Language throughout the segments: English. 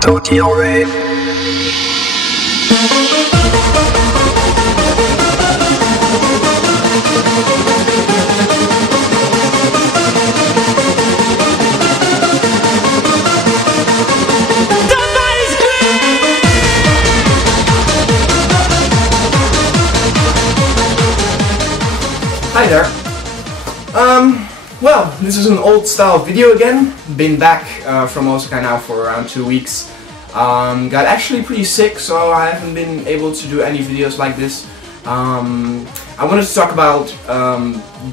Gyaru0. Hi there. Well, this is an old style video again. Been back from Osaka now for around 2 weeks. Got actually pretty sick, so I haven't been able to do any videos like this. I wanted to talk about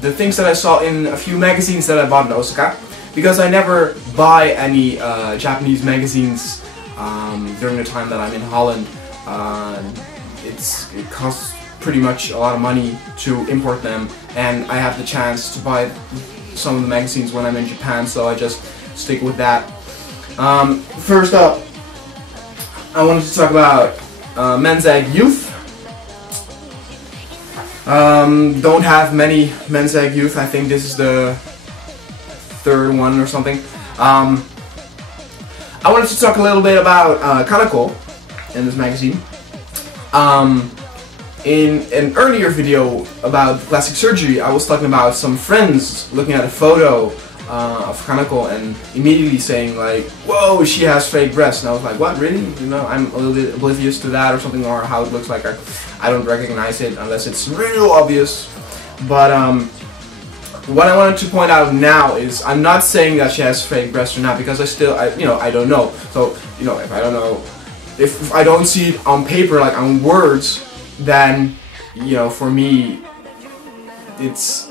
the things that I saw in a few magazines that I bought in Osaka, because I never buy any Japanese magazines during the time that I'm in Holland. It costs pretty much a lot of money to import them, and I have the chance to buy some of the magazines when I'm in Japan, so I just stick with that. First up, I wanted to talk about Men's Egg Youth. Don't have many Men's Egg Youth. I think this is the third one or something. I wanted to talk a little bit about Kanako in this magazine. In an earlier video about plastic surgery, I was talking about some friends looking at a photo of Kanako and immediately saying like, "Whoa, she has fake breasts," and I was like, "What, really?" You know, I'm a little bit oblivious to that or something, or how it looks like. I don't recognize it unless it's real obvious. But what I wanted to point out now is I'm not saying that she has fake breasts or not, because I don't know. So if I don't see it on paper, like on words, then for me it's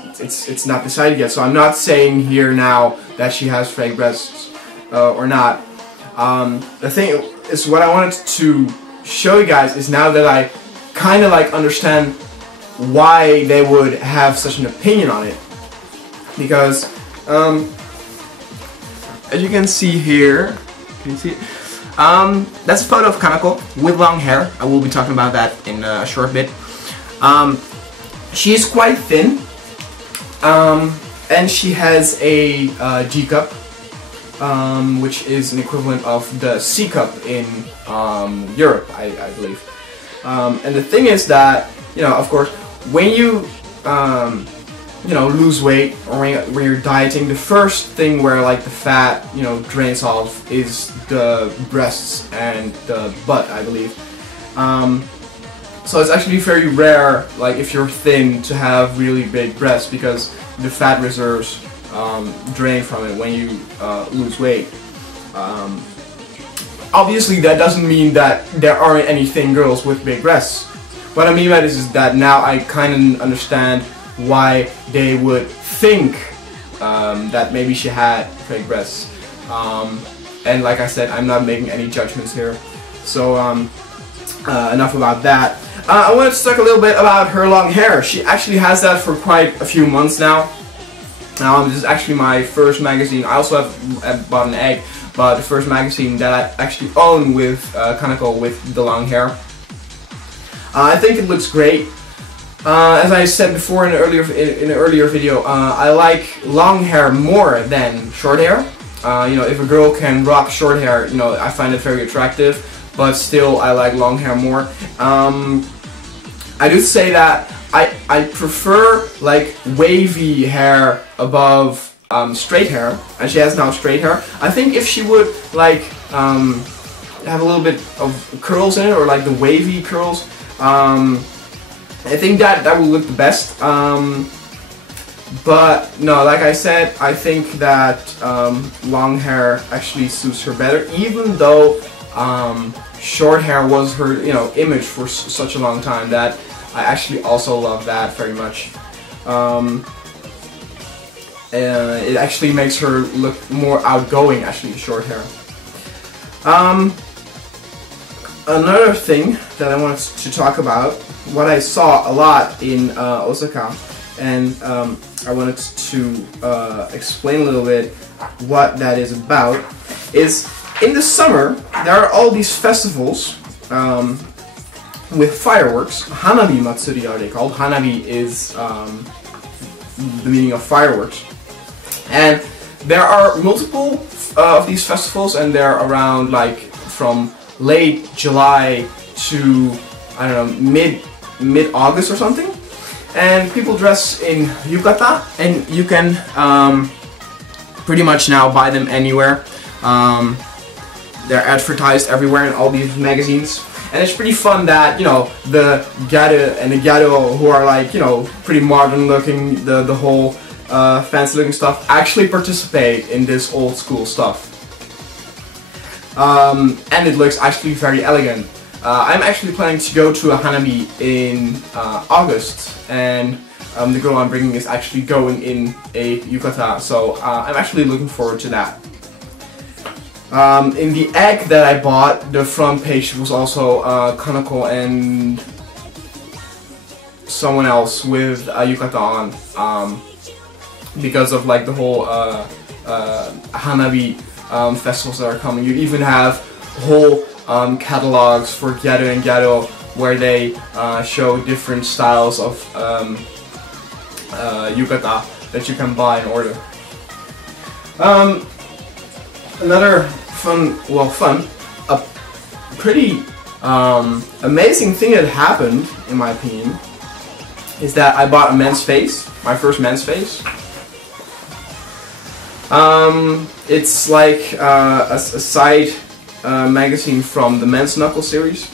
not decided yet. So I'm not saying here now that she has fake breasts or not. The thing is, what I wanted to show you guys is, now that I kind of like understand why they would have such an opinion on it, because as you can see here, can you see it? That's a photo of Kanako with long hair. I will be talking about that in a short bit. She is quite thin, and she has a G cup, which is an equivalent of the C cup in Europe, I believe. And the thing is that, of course, when you lose weight, or when you're dieting, the first thing where like the fat drains off is the breasts and the butt, I believe. So it's actually very rare, like if you're thin, to have really big breasts, because the fat reserves drain from it when you lose weight. Obviously that doesn't mean that there aren't any thin girls with big breasts. What I mean by this is that now I kind of understand why they would think that maybe she had fake breasts. And like I said, I'm not making any judgments here. So enough about that. I wanted to talk a little bit about her long hair. She actually has that for quite a few months now. This is actually my first magazine. I also have bought an egg, but the first magazine that I actually own with Kanako with the long hair. I think it looks great. As I said before in an earlier video, I like long hair more than short hair. If a girl can rock short hair, I find it very attractive, but still I like long hair more. I do say that I prefer like wavy hair above straight hair, and she has now straight hair. I think if she would like have a little bit of curls in it, or like the wavy curls, I think that will look the best. But no, like I said, I think that long hair actually suits her better, even though short hair was her image for such a long time, that I actually also love that very much. It actually makes her look more outgoing, actually, short hair. Another thing that I wanted to talk about, what I saw a lot in Osaka, and I wanted to explain a little bit what that is about, is in the summer there are all these festivals with fireworks. Hanabi Matsuri are they called. Hanabi is the meaning of fireworks. And there are multiple of these festivals, and they're around like from late July to, I don't know, mid-August or something. And people dress in yukata, and you can pretty much now buy them anywhere. They're advertised everywhere in all these magazines. And it's pretty fun that, you know, the gyaru and the gyaru, who are like, you know, pretty modern looking, the whole fancy looking stuff, actually participate in this old school stuff. And it looks actually very elegant. I'm actually planning to go to a Hanabi in August, and the girl I'm bringing is actually going in a yukata, so I'm actually looking forward to that. In the egg that I bought, the front page was also Kanako and someone else with a yukata on, because of like the whole Hanabi festivals that are coming. You even have whole catalogs for gyaru and gyaru where they show different styles of yukata that you can buy and order. Another a pretty amazing thing that happened, in my opinion, is that I bought a men's face, my first men's face. It's like a side magazine from the Men's Knuckle series,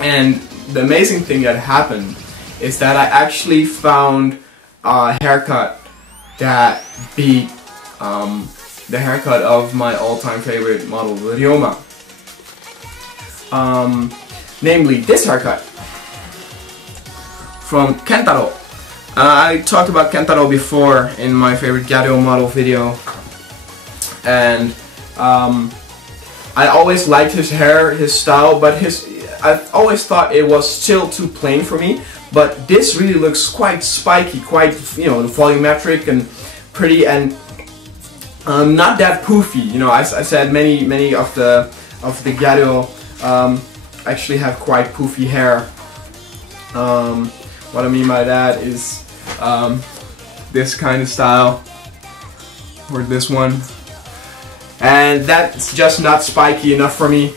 and the amazing thing that happened is that I actually found a haircut that beat the haircut of my all-time favorite model, Ryoma. Namely this haircut from Kentarou. I talked about Kentarou before in my favorite gyaru model video, and I always liked his hair, his style, but I always thought it was still too plain for me. But this really looks quite spiky, quite, you know, volumetric and pretty, and not that poofy. You know, I said many of the gyaru actually have quite poofy hair. What I mean by that is this kind of style, or this one, and that's just not spiky enough for me.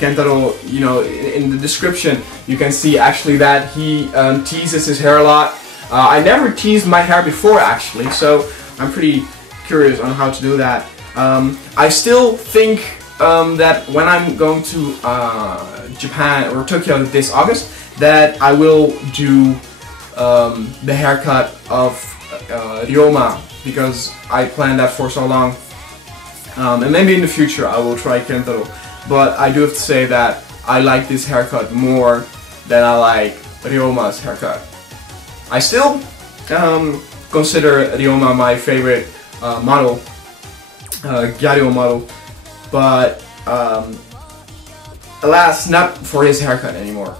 Kentarou, you know, in the description you can see actually that he teases his hair a lot. I never teased my hair before actually, so I'm pretty curious on how to do that. I still think that when I'm going to Japan or Tokyo this August, that I will do the haircut of Ryoma, because I planned that for so long. And maybe in the future I will try Kentarou. But I do have to say that I like this haircut more than I like Ryoma's haircut. I still consider Ryoma my favorite model, gyaru model, but alas, not for his haircut anymore.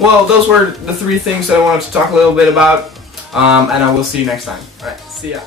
Well, those were the 3 things that I wanted to talk a little bit about, and I will see you next time. Alright, see ya.